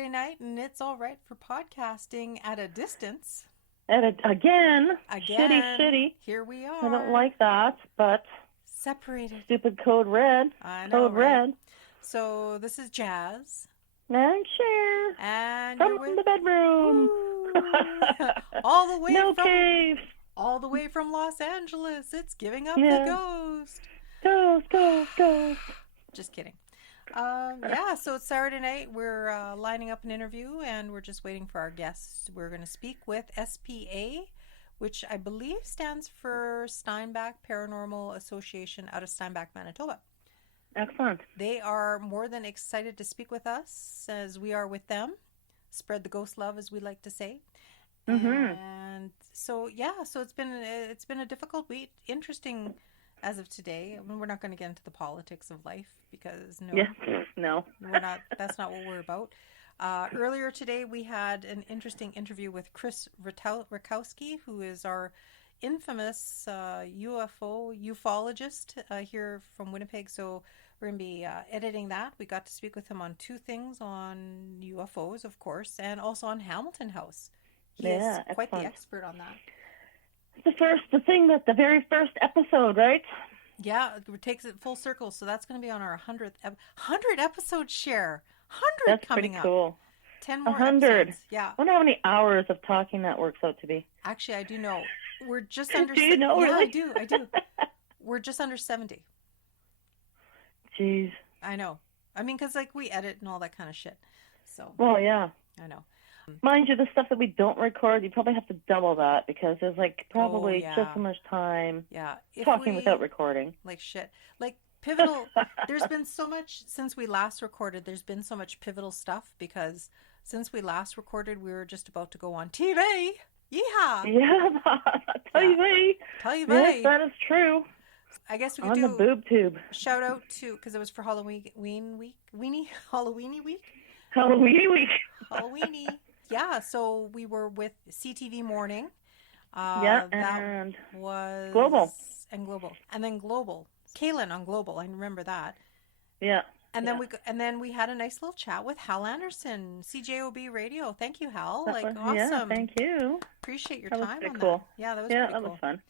Saturday night, and it's all right for podcasting at a distance. Again. Shitty. Here we are. I don't like that, but separated. Stupid code red. I know, code right? red. So this is Jas and Sher. And from the bedroom. all the way no from caves. All the way from Los Angeles. It's Giving Up the Ghost. Ghost. Just kidding. So it's Saturday night. We're lining up an interview, and we're just waiting for our guests. We're going to speak with SPA, which I believe stands for Steinbach Paranormal Association out of Steinbach, Manitoba. Excellent. They are more than excited to speak with us, as we are with them. Spread the ghost love, as we like to say. Mm-hmm. And so it's been a difficult week. Interesting. As of today, I mean, we're not going to get into the politics of life because no, we're not. That's not what we're about. Earlier today, we had an interesting interview with Chris Rakowski, who is our infamous ufologist here from Winnipeg. So we're going to be editing that. We got to speak with him on two things: on UFOs, of course, and also on Hamilton House. He is quite the expert on that. The very first episode, right? Yeah, it takes it full circle. So that's going to be on our 100th episode share. 100 that's coming pretty cool. up. 10 more 100. Episodes. Yeah. I wonder how many hours of talking that works out to be. Actually, I do know. We're just under. Do you know? Yeah, really? I do. We're just under 70. Jeez. I know. I mean, because we edit and all that kind of shit. So. Well, yeah. I know. Mind you, the stuff that we don't record, you probably have to double that because there's probably just so much time talking without recording. Like shit. Like pivotal. There's been so much since we last recorded. There's been so much pivotal stuff because since we last recorded, we were just about to go on TV. Yeehaw! Yeah, TV. Yes, that is true. I guess we could on do the boob tube. Shout out to, because it was for Halloween week. Halloweeny week. Yeah, so we were with CTV Morning. And was Global. And then Global. Kaylin on Global, I remember that. Yeah. And then we had a nice little chat with Hal Anderson, CJOB Radio. Thank you, Hal. Awesome. Yeah, thank you. Appreciate your time on cool. that. Yeah, that was pretty cool. That was fun.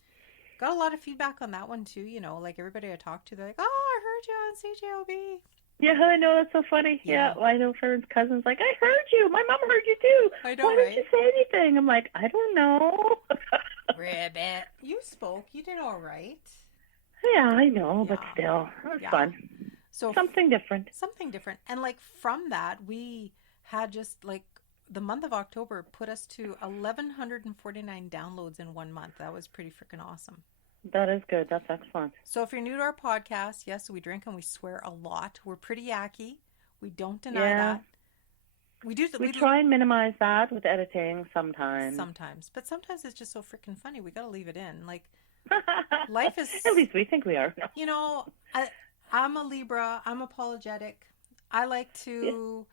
Got a lot of feedback on that one too. Everybody I talked to, they're like, "Oh, I heard you on CJOB." Yeah, I know, that's so funny. Yeah, I know friends, cousins, I heard you. My mom heard you too. I know, Why didn't you say anything? I'm like, I don't know. Ribbit. You spoke. You did all right. Yeah, I know, but still, it was fun. So something different. And from that, we had just the month of October put us to 1,149 downloads in 1 month. That was pretty freaking awesome. That is good. That's excellent. So if you're new to our podcast, yes, we drink and we swear a lot. We're pretty yucky. We don't deny that. We try and minimize that with editing sometimes. But sometimes it's just so freaking funny. We got to leave it in. Life is... At least we think we are. I'm a Libra. I'm apologetic. I like to...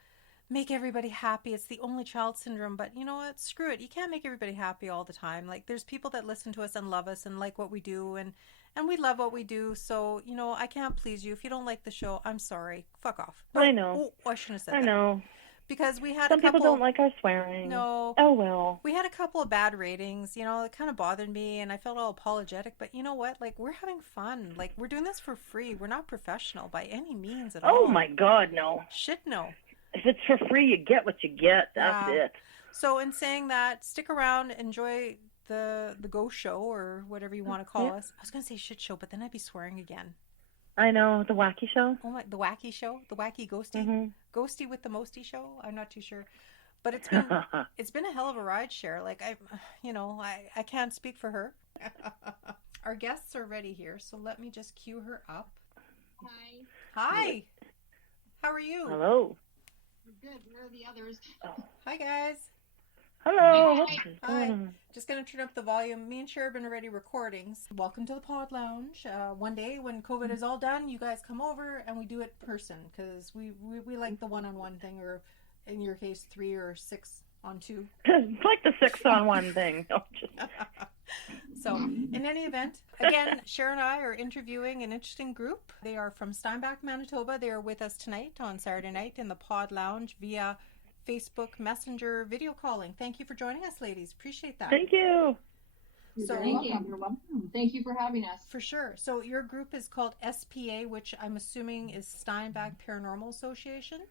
make everybody happy. It's the only child syndrome, but you know what? Screw it. You can't make everybody happy all the time. There's people that listen to us and love us and like what we do, and we love what we do. So, I can't please you. If you don't like the show, I'm sorry. Fuck off. No, I know. I shouldn't have said that. I know. Because we had some people don't like our swearing. No. Oh, well. We had a couple of bad ratings. It kind of bothered me, and I felt all apologetic. But you know what? We're having fun. We're doing this for free. We're not professional by any means at all. Oh, my God, no. Shit, no. If it's for free, you get what you get. That's it. So in saying that, stick around, enjoy the ghost show or whatever you want to call us. I was going to say shit show, but then I'd be swearing again. I know, the wacky show. Oh my, the wacky show, the wacky ghosty, ghosty with the mosty show. I'm not too sure, but it's been a hell of a ride, Cher. I can't speak for her. Our guests are ready here, so let me just cue her up. Hi. How are you? Hello. Good. Where are the others? Hi, guys. Hello. Hi. Just going to turn up the volume. Me and Cher have been already recordings. Welcome to the Pod Lounge. One day when COVID is all done, you guys come over and we do it in person because we like the one-on-one thing, or in your case, 3 or 6 on 2. It's like the 6-on-1 thing. So, in any event, again, Cher and I are interviewing an interesting group. They are from Steinbach, Manitoba. They are with us tonight on Saturday night in the Pod Lounge via Facebook Messenger video calling. Thank you for joining us, ladies. Appreciate that. Thank you. So, You're welcome. Thank you for having us. For sure. So your group is called SPA, which I'm assuming is Steinbach Paranormal Association?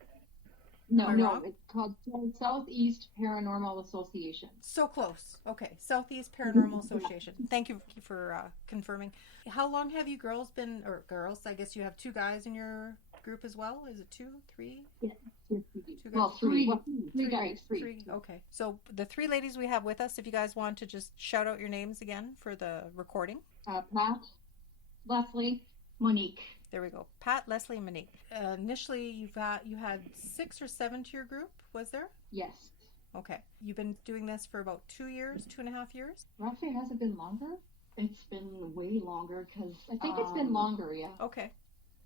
No, it's called SouthEast Paranormal Association. So close. Okay, SouthEast Paranormal Association. Thank you for confirming. How long have you girls been, or girls, I guess you have 2 guys in your group as well? Is it 2, 3? Yeah. 2 guys? Well, three guys. Three. Okay. So the 3 ladies we have with us, if you guys want to just shout out your names again for the recording. Pat, Leslie, Monique. There we go. Pat, Leslie, Monique. Initially, you had 6 or 7 to your group, was there? Yes. Okay. You've been doing this for about 2 years, 2.5 years? Roughly, has it been longer? It's been way longer because I think it's been longer, yeah. Okay.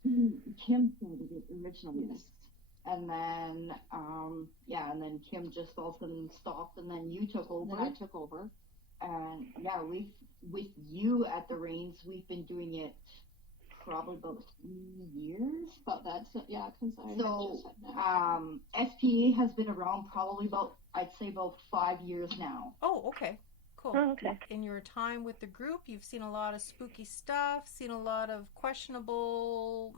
Kim started it originally. Yes. And then, and then Kim just also stopped, and then you took over. Then I took over. And yeah, with you at the reins, we've been doing it probably about 3 years. But that's, yeah, because SPA has been around probably I'd say about 5 years now. Oh, okay. Cool. Oh, okay. In your time with the group, you've seen a lot of spooky stuff, seen a lot of questionable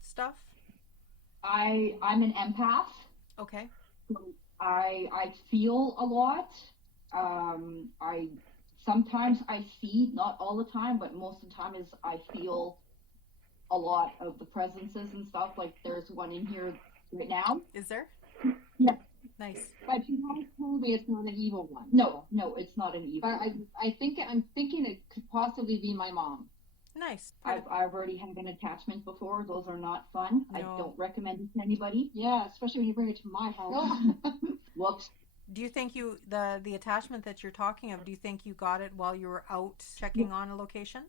stuff? I'm an empath. Okay. I feel a lot. Sometimes I see, not all the time, but most of the time is I feel a lot of the presences and stuff. Like there's one in here right now. Is there? Yeah. Nice. But you have told me it's not an evil one. No, it's not an evil. But I'm thinking it could possibly be my mom. Nice. I've already had an attachment before. Those are not fun. No. I don't recommend it to anybody. Yeah, especially when you bring it to my house. Whoops. Do you think the attachment that you're talking of, do you think you got it while you were out checking on a location?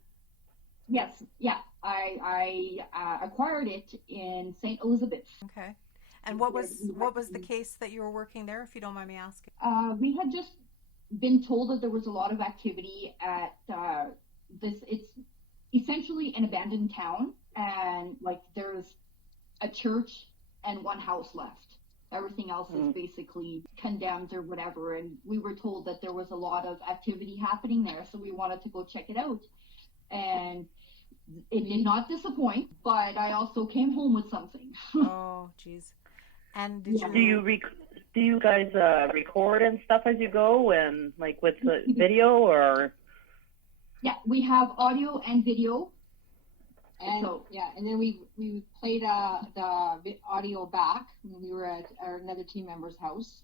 Yes. Yeah. I acquired it in St. Elizabeth. Okay. And what was the case that you were working there, if you don't mind me asking? We had just been told that there was a lot of activity at it's essentially an abandoned town, and like there's a church and one house left. Everything else is basically condemned or whatever, and we were told that there was a lot of activity happening there, so we wanted to go check it out. And it did not disappoint, but I also came home with something. Oh, geez. And did do you guys record and stuff as you go, and like with the video, or? Yeah, we have audio and video. And and then we played the audio back when we were at another team member's house,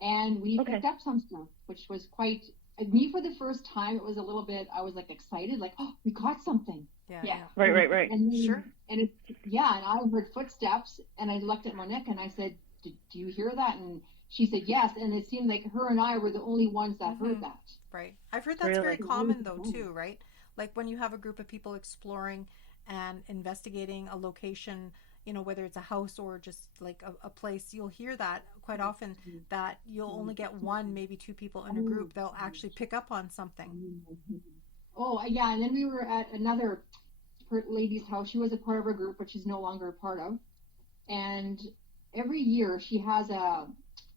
and we picked up some stuff, which was quite. Me, for the first time, it was a little bit. I was like excited, like, oh, we caught something. Yeah. Right. And then, Sure. And and I heard footsteps, and I looked at Monique and I said, do you hear that? And she said yes, and it seemed like her and I were the only ones that heard that. Right. I've heard that's very common though too, right? Like when you have a group of people exploring and investigating a location, whether it's a house or just like a place, you'll hear that quite often, that you'll only get 1, maybe 2 people in a group. They'll actually pick up on something. Oh, yeah. And then we were at another lady's house. She was a part of our group, but she's no longer a part of. And every year she has a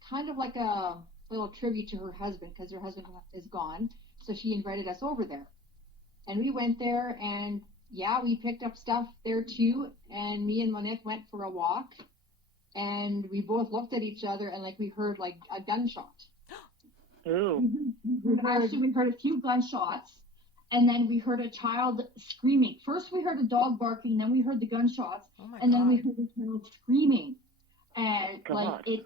kind of like a little tribute to her husband, because her husband is gone. So she invited us over there. And we went there, and we picked up stuff there too. And me and Monique went for a walk, and we both looked at each other, and like we heard like a gunshot. Ooh. We heard a few gunshots, and then we heard a child screaming. First we heard a dog barking, then we heard the gunshots, then we heard a child screaming. And it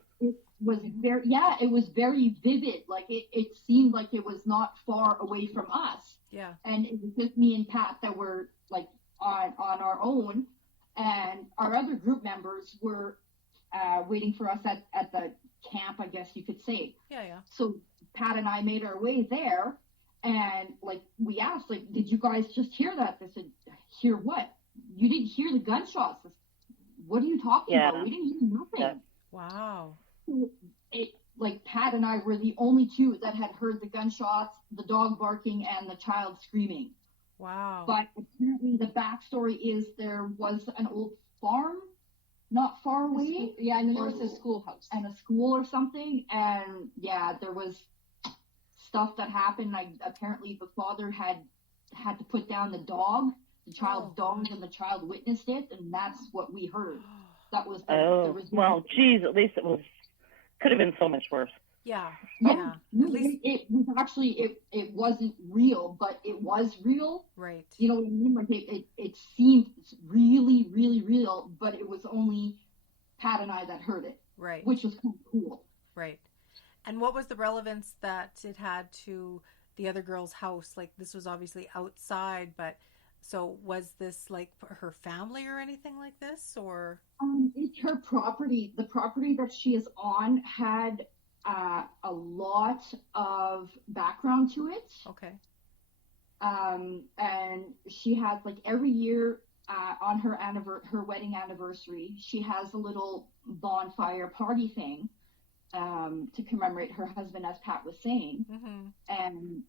was it was very vivid. Like it seemed like it was not far away from us. Yeah. And it was just me and Pat that were like on our own, and our other group members were waiting for us at the camp, I guess you could say. Yeah. So Pat and I made our way there, and like we asked, like, did you guys just hear that? They said, hear what? You didn't hear the gunshots. What are you talking about? We didn't hear nothing. Yeah. Wow. Like Pat and I were the only 2 that had heard the gunshots, the dog barking, and the child screaming. Wow. But apparently the backstory is there was an old farm not far away. Yeah, I know it's a schoolhouse. And a school or something. And yeah, there was stuff that happened. Apparently the father had to put down the dog, the child's dog, and the child witnessed it, and that's what we heard. That was well, geez, at least could have been so much worse. Yeah. At least it was actually it wasn't real, but it was real. Right. You know what I mean? Like it seemed really, really real, but it was only Pat and I that heard it. Right. Which was kind of cool. Right. And what was the relevance that it had to the other girl's house? Like, this was obviously outside, but so was this like her family or anything like this, or? It's her property. The property that she is on had a lot of background to it. Okay. And she has, like, every year on her wedding anniversary, she has a little bonfire party thing to commemorate her husband, as Pat was saying. Mm-hmm. And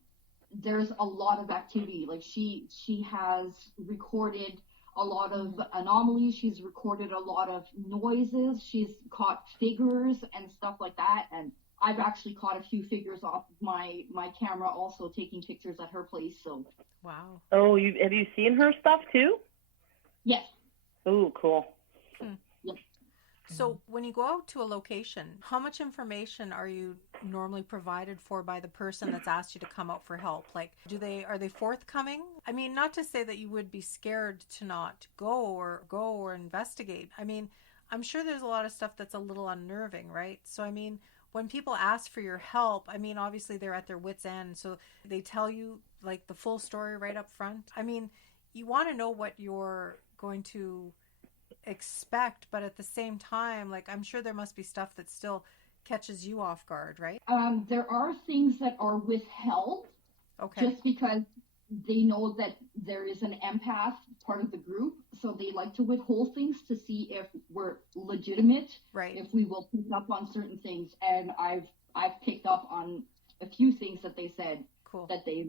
there's a lot of activity. Like, she has recorded a lot of anomalies. She's recorded a lot of noises. She's caught figures and stuff like that. And I've actually caught a few figures off my camera, also taking pictures at her place. So. Wow. Oh, have you seen her stuff too? Yes. Oh, cool. Yes. So when you go out to a location, how much information are you normally provided for by the person that's asked you to come out for help? Like, are they forthcoming? I mean, not to say that you would be scared to not go or investigate. I mean, I'm sure there's a lot of stuff that's a little unnerving, right? So, I mean, when people ask for your help, I mean, obviously they're at their wits' end. So they tell you like the full story right up front. I mean, you want to know what you're going to expect, but at the same time, like, I'm sure there must be stuff that still catches you off guard, right? There are things that are withheld. Okay. Just because they know that there is an empath part of the group, so they like to withhold things to see if we're legitimate, right? If we will pick up on certain things. And I've picked up on a few things that they said. Cool. That they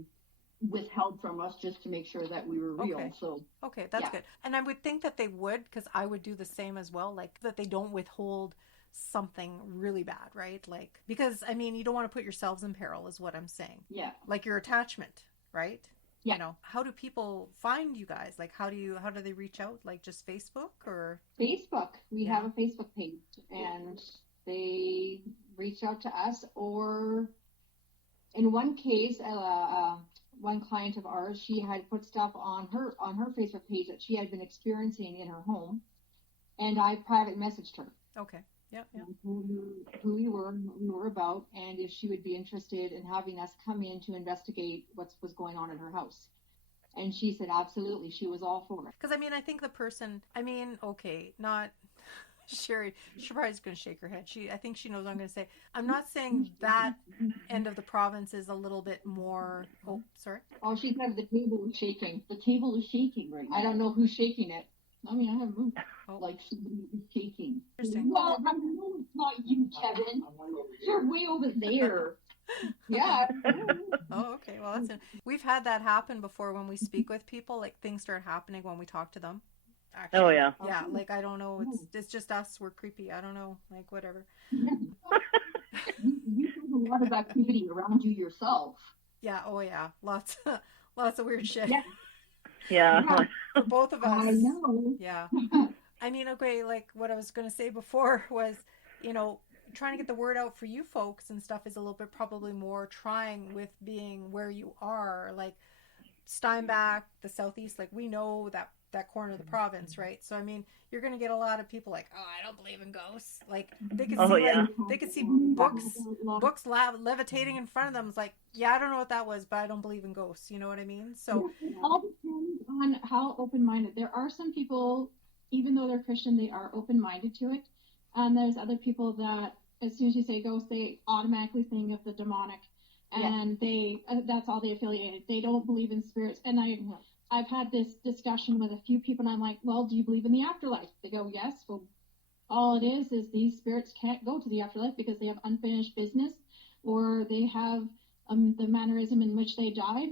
withheld from us just to make sure that we were real. Okay. So okay, that's good. And I would think that they would, because I would do the same as well, like that they don't withhold something really bad, right? Like, because I mean, you don't want to put yourselves in peril is what I'm saying. Yeah. Like your attachment, right? Yeah. You know, how do people find you guys? Like, how do they reach out? Like, just Facebook or? Facebook. We have a Facebook page, and they reach out to us. Or in one case, one client of ours, she had put stuff on her Facebook page that she had been experiencing in her home, and I private messaged her. Okay. Yeah. Who we were, and what we were about, and if she would be interested in having us come in to investigate what was going on in her house. And she said absolutely. She was all for it. Because I mean, I think the person, okay, not Sherry. She probably is going to shake her head. I think she knows what I'm going to say. I'm not saying that end of the province is a little bit more. Oh, sorry. Oh, she said the table is shaking. The table is shaking right now. I don't know who's shaking it. I mean, I haven't moved. Oh. Like somebody is shaking. Interesting. Well, I know it's not you, Kevin. You're way over there. Yeah. Oh, okay. Well, we've had that happen before when we speak with people. Like, things start happening when we talk to them. Actually. Oh yeah. Yeah, like, I don't know. It's just us. We're creepy. I don't know. Like, whatever. You have a lot of activity around you yourself. Yeah. Oh yeah. Lots of weird shit. Yeah. For both of us. I know. Yeah. I mean, okay, like what I was going to say before was, trying to get the word out for you folks and stuff is a little bit probably more trying with being where you are. Like Steinbach, the SouthEast, like we know that corner of the province, right? So, I mean, you're going to get a lot of people like, oh, I don't believe in ghosts. Like they could they could see books levitating in front of them. It's like, yeah, I don't know what that was, but I don't believe in ghosts. You know what I mean? So it all depends on how open-minded. There are some people, even though they're Christian, they are open-minded to it. And there's other people that, as soon as you say ghost, they automatically think of the demonic, and that's all they affiliated. They don't believe in spirits. And I've had this discussion with a few people, and I'm like, well, do you believe in the afterlife? They go, yes. Well, all it is these spirits can't go to the afterlife because they have unfinished business, or they have the mannerism in which they died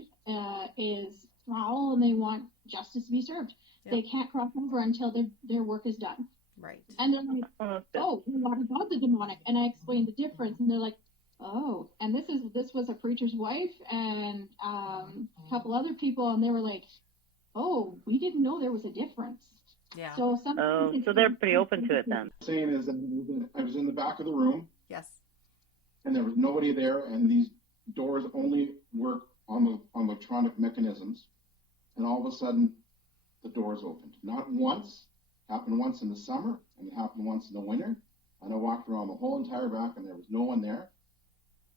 is foul, and they want justice to be served. Yep. They can't cross over until their work is done. Right. And they're like, oh, what about the demonic? And I explained the difference, and they're like, oh, and this was a preacher's wife and a couple other people, and they were like, oh, we didn't know there was a difference. Yeah. So so they're pretty open to it then. Saying is that I was in the back of the room. Yes. And there was nobody there, and these doors only work on electronic mechanisms. And all of a sudden, the doors opened. Not once. Happened once in the summer, and it happened once in the winter. And I walked around the whole entire back, and there was no one there.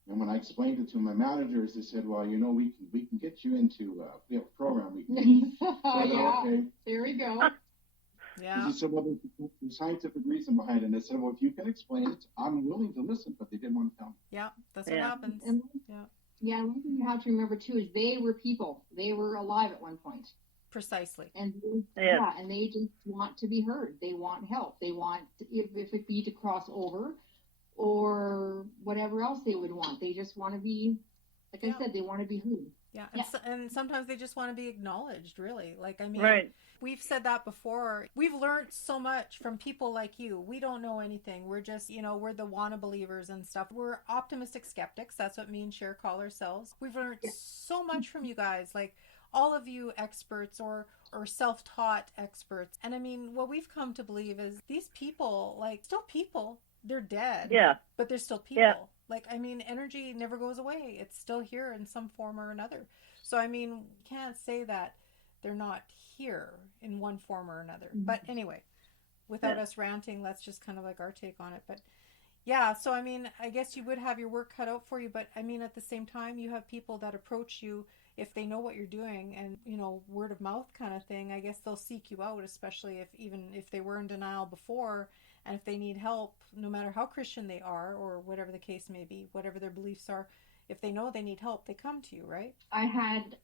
And when I explained it to my managers, they said, "Well, you know, we can get you into we have a program we can get you." So I said, yeah. okay. There we go. Yeah. He said, "Well, there's scientific reason behind it." And I said, "Well, if you can explain it, I'm willing to listen." But they didn't want to tell me. Yeah, that's what happens. Yeah, one thing you have to remember too is they were people. They were alive at one point. Precisely. And and they just want to be heard. They want help. They want, if it be to cross over or whatever else they would want. They just want to be, like I said, they want to be heard. Yeah, and sometimes they just want to be acknowledged, really. Like, I mean, we've said that before. We've learned so much from people like you. We don't know anything. We're just, we're the wanna believers and stuff. We're optimistic skeptics. That's what me and Sher call ourselves. We've learned so much from you guys. Like, all of you experts or self-taught experts. And I mean, what we've come to believe is these people, like, still people. They're dead. Yeah. But they're still people. Yeah. Like, I mean, energy never goes away. It's still here in some form or another. So, I mean, you can't say that they're not here in one form or another. Mm-hmm. But anyway, without us ranting, that's just kind of like our take on it. But yeah, so, I mean, I guess you would have your work cut out for you. But, I mean, at the same time, you have people that approach you if they know what you're doing and, word of mouth kind of thing. I guess they'll seek you out, especially if they were in denial before. And if they need help, no matter how Christian they are or whatever the case may be, whatever their beliefs are, if they know they need help, they come to you, right? I had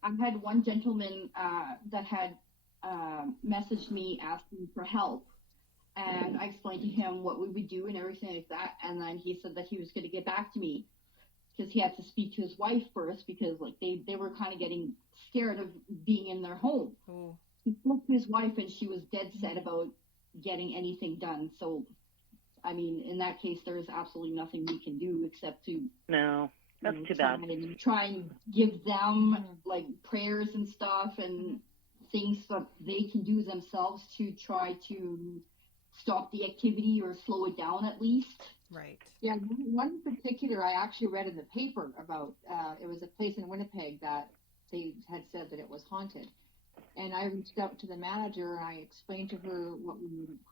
one gentleman that had messaged me asking for help. And I explained to him what we would do and everything like that. And then he said that he was going to get back to me because he had to speak to his wife first because like they were kind of getting scared of being in their home. Ooh. He spoke to his wife and she was dead set about getting anything done. So, I mean, in that case, there is absolutely nothing we can do except to that's too bad. Try and give them like prayers and stuff and things that they can do themselves to try to stop the activity or slow it down at least. Right. Yeah, one particular I actually read in the paper about, it was a place in Winnipeg that they had said that it was haunted. And I reached out to the manager and I explained to her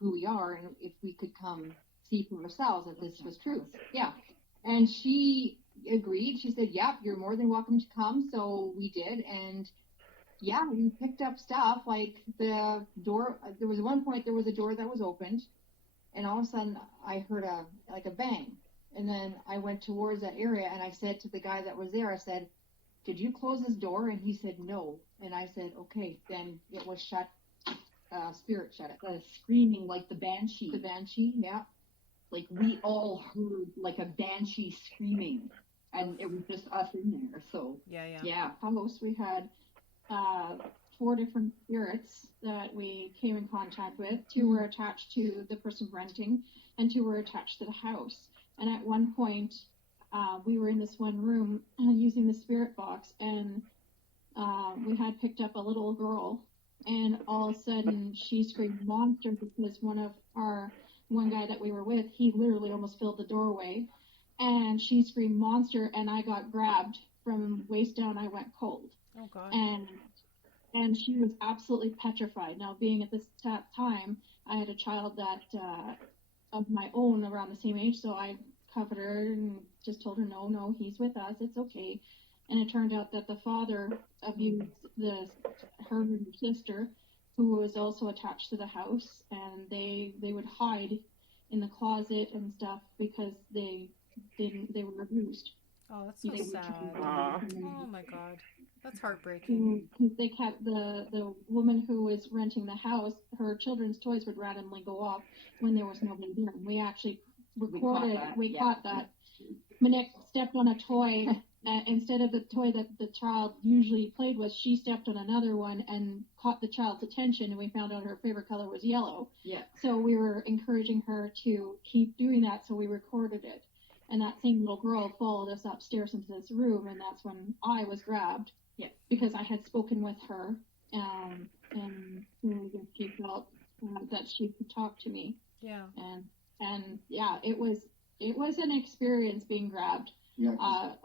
who we are and if we could come see for ourselves that this was true. Yeah. And she agreed. She said, "Yep, you're more than welcome to come." So we did. And yeah, we picked up stuff like the door. There was one point there was a door that was opened and all of a sudden I heard a bang. And then I went towards that area and I said to the guy that was there, I said, "Did you close this door?" And he said, "No." And I said, "Okay." Then it was shut. Spirit shut it. Screaming like the banshee. The banshee, yeah. Like we all heard like a banshee screaming, and it was just us in there. So yeah. Almost we had 4 different spirits that we came in contact with. 2 were attached to the person renting, and 2 were attached to the house. And at one point, we were in this one room using the spirit box, and we had picked up a little girl, and all of a sudden she screamed monster because one guy that we were with, he literally almost filled the doorway, and she screamed monster, and I got grabbed from waist down. I went cold. Oh God. And she was absolutely petrified. Now, being at this time, I had a child that of my own around the same age, so I covered her and just told her, no, he's with us, it's okay. And it turned out that the father abused her and her sister, who was also attached to the house, and they would hide in the closet and stuff because they were abused. Oh, that's so sad. Oh my God, that's heartbreaking. They kept the woman who was renting the house, her children's toys would randomly go off when there was nobody there. And we actually recorded. We caught that. Manick stepped on a toy instead of the toy that the child usually played with, she stepped on another one and caught the child's attention, and we found out her favorite color was yellow. Yeah. So we were encouraging her to keep doing that, so we recorded it. And that same little girl followed us upstairs into this room, and that's when I was grabbed. Yeah. Because I had spoken with her, and she felt that she could talk to me. Yeah. And yeah, it was an experience being grabbed. Yeah.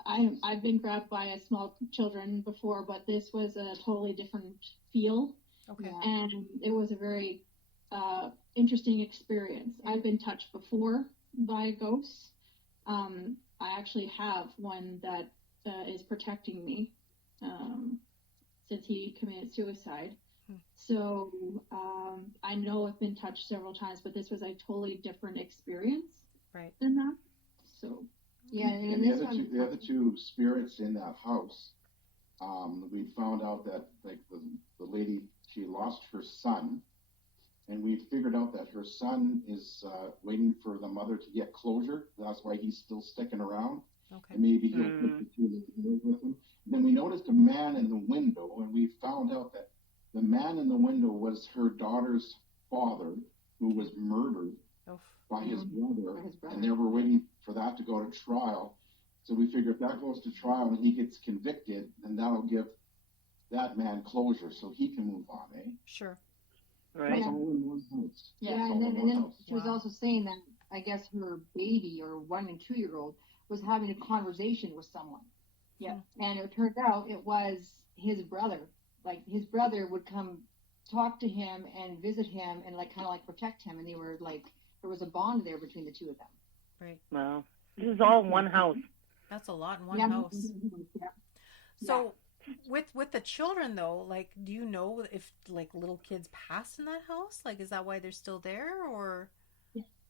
I've been grabbed by small children before, but this was a totally different feel. Okay. And it was a very interesting experience. I've been touched before by ghosts. I actually have one that is protecting me since he committed suicide. So I know I've been touched several times, but this was a totally different experience than that. So yeah, and the other two spirits in that house, we found out that like the lady, she lost her son, and we figured out that her son is waiting for the mother to get closure. That's why he's still sticking around. Okay. And maybe he'll put the two with him. And then we noticed a man in the window, and we found out that the man in the window was her daughter's father, who was murdered by his brother, and they were waiting for that to go to trial. So we figured if that goes to trial and he gets convicted, then that'll give that man closure, so he can move on, eh? Sure. Right. That's all in one house. Yeah, and then she was also saying that I guess her baby or 1 and 2 year old was having a conversation with someone. Yeah. And it turned out it was his brother. Like his brother would come talk to him and visit him and like kind of like protect him, and they were like there was a bond there between the two of them. Right. Wow. This is all one house. That's a lot in one house. Yeah. So with the children though, like do you know if like little kids pass in that house? Like is that why they're still there or?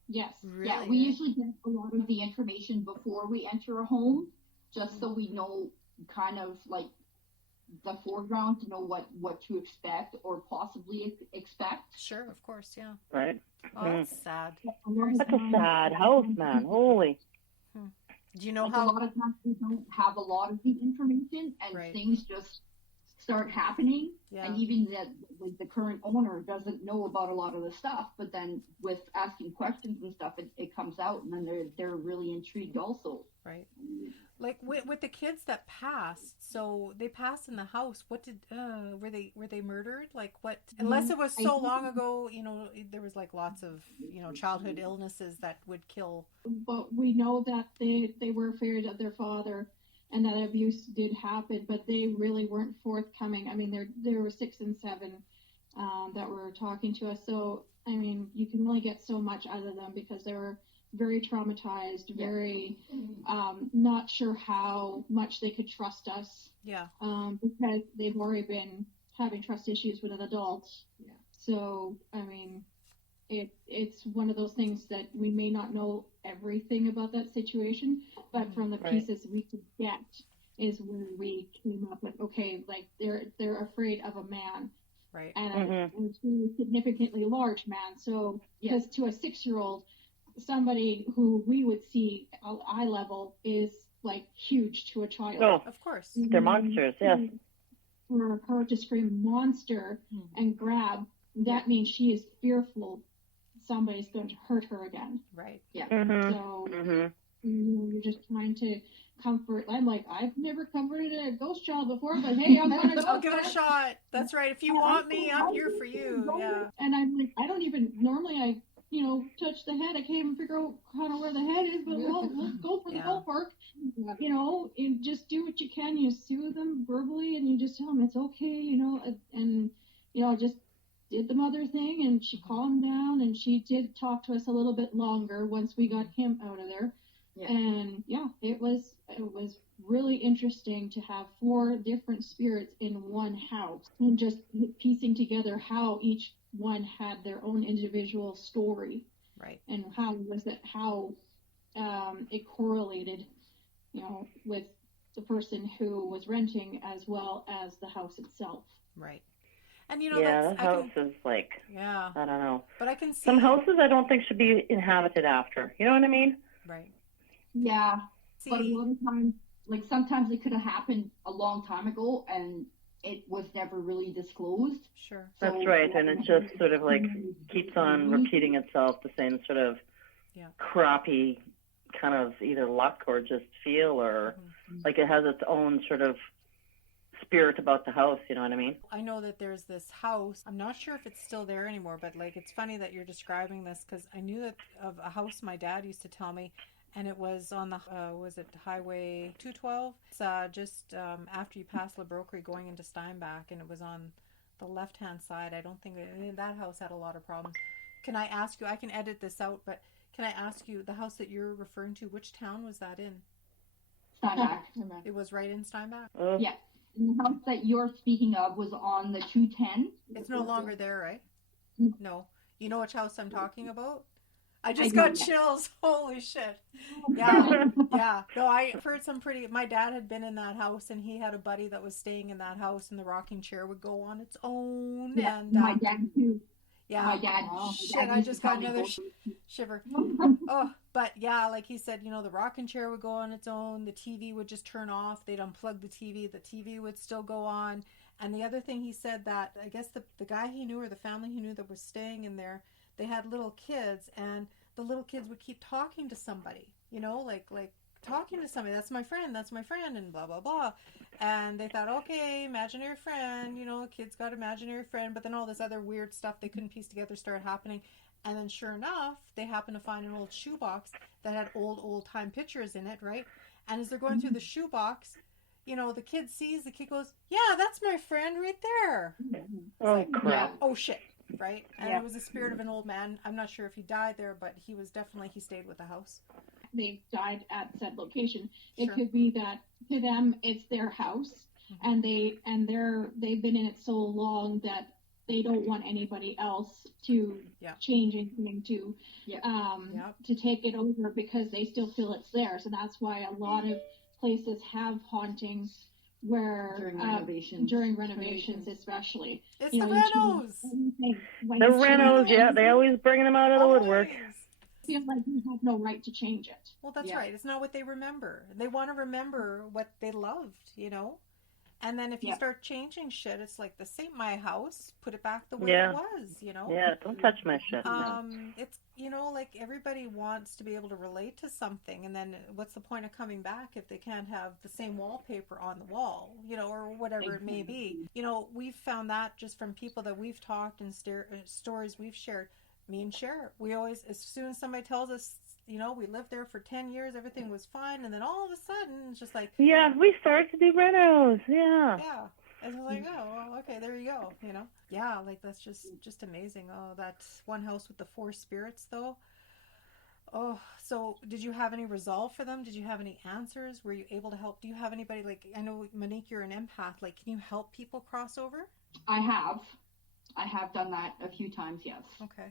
Yes. Really? Yeah, we usually get a lot of the information before we enter a home, just so we know kind of like the foreground to know what to expect or possibly expect. Sure, of course, yeah. Right. Oh, that's sad. That's a sad house, man. Holy. Do you know like how? A lot of times we don't have a lot of the information, and things just start happening. Yeah. And even the current owner doesn't know about a lot of the stuff, but then with asking questions and stuff, it comes out, and then they're really intrigued also. Right. Like with the kids that passed, so they passed in the house. What did were they murdered? Like what? Unless it was so long ago, you know, there was like lots of childhood illnesses that would kill. But we know that they were afraid of their father, and that abuse did happen, but they really weren't forthcoming. I mean, there were 6 and 7 that were talking to us. So I mean, you can only get so much out of them because they were very traumatized, very not sure how much they could trust us. Yeah. Because they've already been having trust issues with an adult. Yeah. So I mean, it's one of those things that we may not know everything about that situation, but from the pieces we could get is where we came up with like they're afraid of a man. Right. And a significantly large man. So because to a 6-year-old, somebody who we would see eye level is like huge to a child. Oh, of course. They're monsters, yes. For her to scream monster and grab, that means she is fearful somebody's going to hurt her again. Right. Yeah. So you're just trying to comfort. I'm like, I've never comforted a ghost child before, but hey, I'll give it a shot. That's right. If you want me, I'm here for you. Yeah. And I'm like, I don't even normally touch the head. I can't even figure out kind of where the head is, but we'll go for the ballpark. You just do what you can. You soothe them verbally, and you just tell them it's okay, and just did the mother thing, and she calmed down, and she did talk to us a little bit longer once we got him out of there. Yeah. And it was really interesting to have 4 different spirits in one house and just piecing together how each one had their own individual story, right? And how it correlated, with the person who was renting as well as the house itself, right? And the house is like, I don't know. But I can see some houses I don't think should be inhabited after. You know what I mean? Right. Yeah. See, but a lot of times like sometimes it could have happened a long time ago and it was never really disclosed. Sure. So, that's right, and it just sort of like keeps on repeating itself, the same sort of crappy kind of either luck or just feel, or like it has its own sort of spirit about the house, you know what I mean? I know that there's this house. I'm not sure if it's still there anymore, but like it's funny that you're describing this because I knew that of a house my dad used to tell me, and it was on the was it Highway 212? It's just after you pass La Broquerie going into Steinbach, and it was on the left-hand side. I don't think that house had a lot of problems. Can I ask you? I can edit this out, but can I ask you the house that you're referring to? Which town was that in? Steinbach. It was right in Steinbach. Yeah. And the house that you're speaking of was on the 210. It's no longer there, right? No. You know which house I'm talking about? I just got chills. Holy shit. Yeah. Yeah. No, I've heard some pretty... My dad had been in that house, and he had a buddy that was staying in that house, and the rocking chair would go on its own. Yeah, and my dad too. Yeah. My dad. Shit, I just got another shiver. Oh, but yeah, like he said, the rocking chair would go on its own. The TV would just turn off. They'd unplug the TV. The TV would still go on. And the other thing he said that, I guess the guy he knew or the family he knew that was staying in there, they had little kids, and the little kids would keep talking to somebody, like talking to somebody. That's my friend, and blah, blah, blah. And they thought, okay, imaginary friend, kids got imaginary friend, but then all this other weird stuff they couldn't piece together started happening. And then sure enough, they happened to find an old shoebox that had old time pictures in it, right? And as they're going through the shoebox, the kid goes, yeah, that's my friend right there. Oh, like, crap. Oh, shit. Right? And it was the spirit of an old man. I'm not sure if he died there, but he stayed with the house. They've died at said location. Sure. It could be that to them it's their house, and they've been in it so long that they don't want anybody else to change anything to take it over, because they still feel it's theirs. And that's why a lot of places have hauntings where during renovations especially. It's the renos. The renos, yeah, they always bring them out of the woodwork. Feel like you have no right to change it. Well, that's right. It's not what they remember. They want to remember what they loved, And then if you start changing shit, it's like, this ain't my house. Put it back the way it was, Yeah, don't touch my shit. It's, like everybody wants to be able to relate to something. And then what's the point of coming back if they can't have the same wallpaper on the wall, or whatever it may be. We've found that just from people that we've talked and stories we've shared. Me and Sher, we always, as soon as somebody tells us, we lived there for 10 years, everything was fine, and then all of a sudden, it's just like... Yeah, we started to do renos, yeah. Yeah, and it's like, oh, well, okay, there you go, Yeah, like, that's just amazing. Oh, that one house with the 4 spirits, though. Oh, so did you have any resolve for them? Did you have any answers? Were you able to help? Do you have anybody, like, I know, Monique, you're an empath, like, can you help people cross over? I have done that a few times, yes. Okay.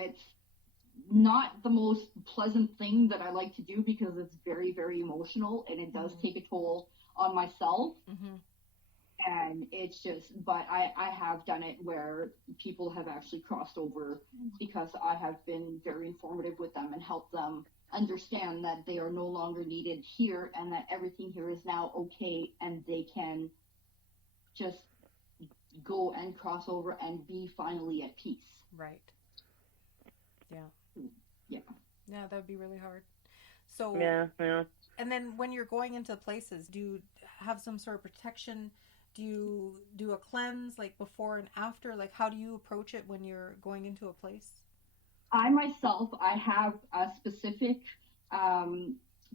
It's not the most pleasant thing that I like to do, because it's very, very emotional, and it does take a toll on myself. And it's just, but I have done it where people have actually crossed over, because I have been very informative with them and helped them understand that they are no longer needed here, and that everything here is now okay, and they can just go and cross over and be finally at peace. Right. Yeah. Yeah, that would be really hard. So yeah. And then when you're going into places, do you have some sort of protection? Do you do a cleanse, like before and after? Like, how do you approach it when you're going into a place? I myself, I have a specific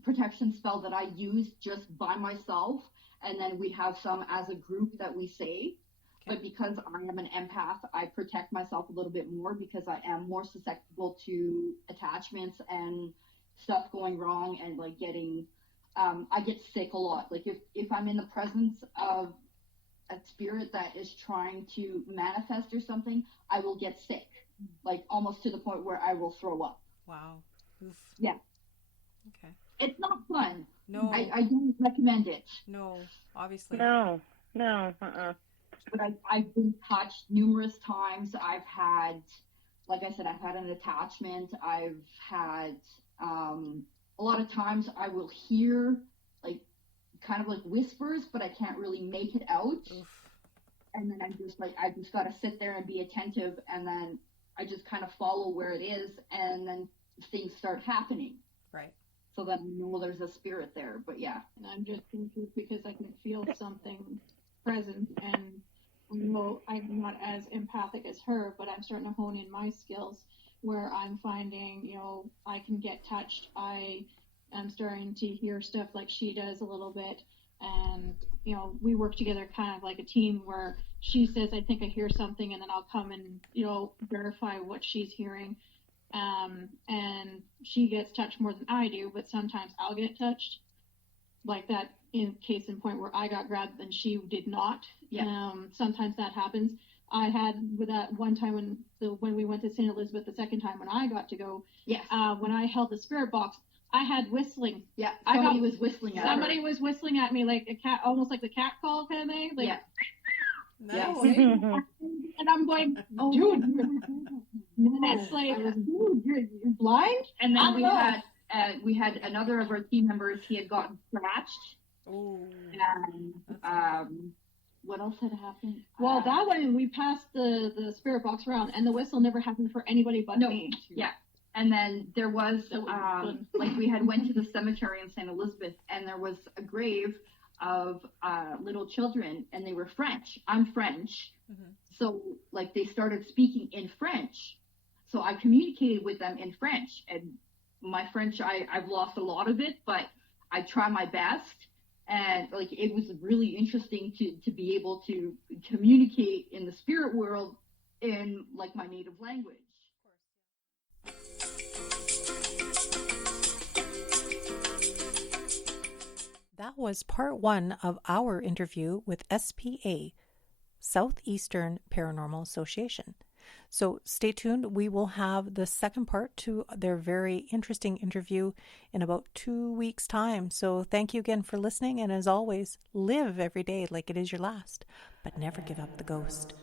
protection spell that I use just by myself, and then we have some as a group that we say. But because I am an empath, I protect myself a little bit more, because I am more susceptible to attachments and stuff going wrong, and like getting, I get sick a lot. Like if I'm in the presence of a spirit that is trying to manifest or something, I will get sick, like almost to the point where I will throw up. Wow. Oof. Yeah. Okay. It's not fun. No. I don't recommend it. No, obviously. No. But I've been touched numerous times. I've had, like I said, I've had an attachment. I've had, a lot of times I will hear, like, kind of like whispers, but I can't really make it out. Oof. And then I'm just like, I just got to sit there and be attentive, and then I just kind of follow where it is, and then things start happening. Right. So then I know there's a spirit there, but yeah. And I'm just confused because I can feel something present, and well, I'm not as empathic as her, but I'm starting to hone in my skills where I'm finding, you know, I can get touched. I am starting to hear stuff like she does a little bit. And, you know, we work together kind of like a team where she says, I think I hear something, and then I'll come and, you know, verify what she's hearing. And she gets touched more than I do, but sometimes I'll get touched. Like that in case in point where I got grabbed and she did not. Yeah. Sometimes that happens. I had with that one time when we went to St. Elizabeth the second time when I got to go. Yes. When I held the spirit box, I had whistling. Yeah. Somebody was whistling at Somebody was whistling at me like a cat, almost like the cat call kind of thing. Like, yeah. No. And I'm going, oh, dude, it's like, dude, you're blind. And then we had another of our team members. He had gotten scratched. Oh. And what else had happened? Well, that one we passed the spirit box around, and the whistle never happened for anybody but me. Yeah. And then there was like we had went to the cemetery in St. Elizabeth, and there was a grave of little children, and they were French. I'm French. Mm-hmm. So like they started speaking in French. So I communicated with them in French, and my French, I've lost a lot of it, but I try my best. And like it was really interesting to be able to communicate in the spirit world in like my native language. That was part 1 of our interview with SPA, Southeastern Paranormal Association. So stay tuned. We will have the second part to their very interesting interview in about 2 weeks' time. So thank you again for listening. And as always, live every day like it is your last, but never give up the ghost.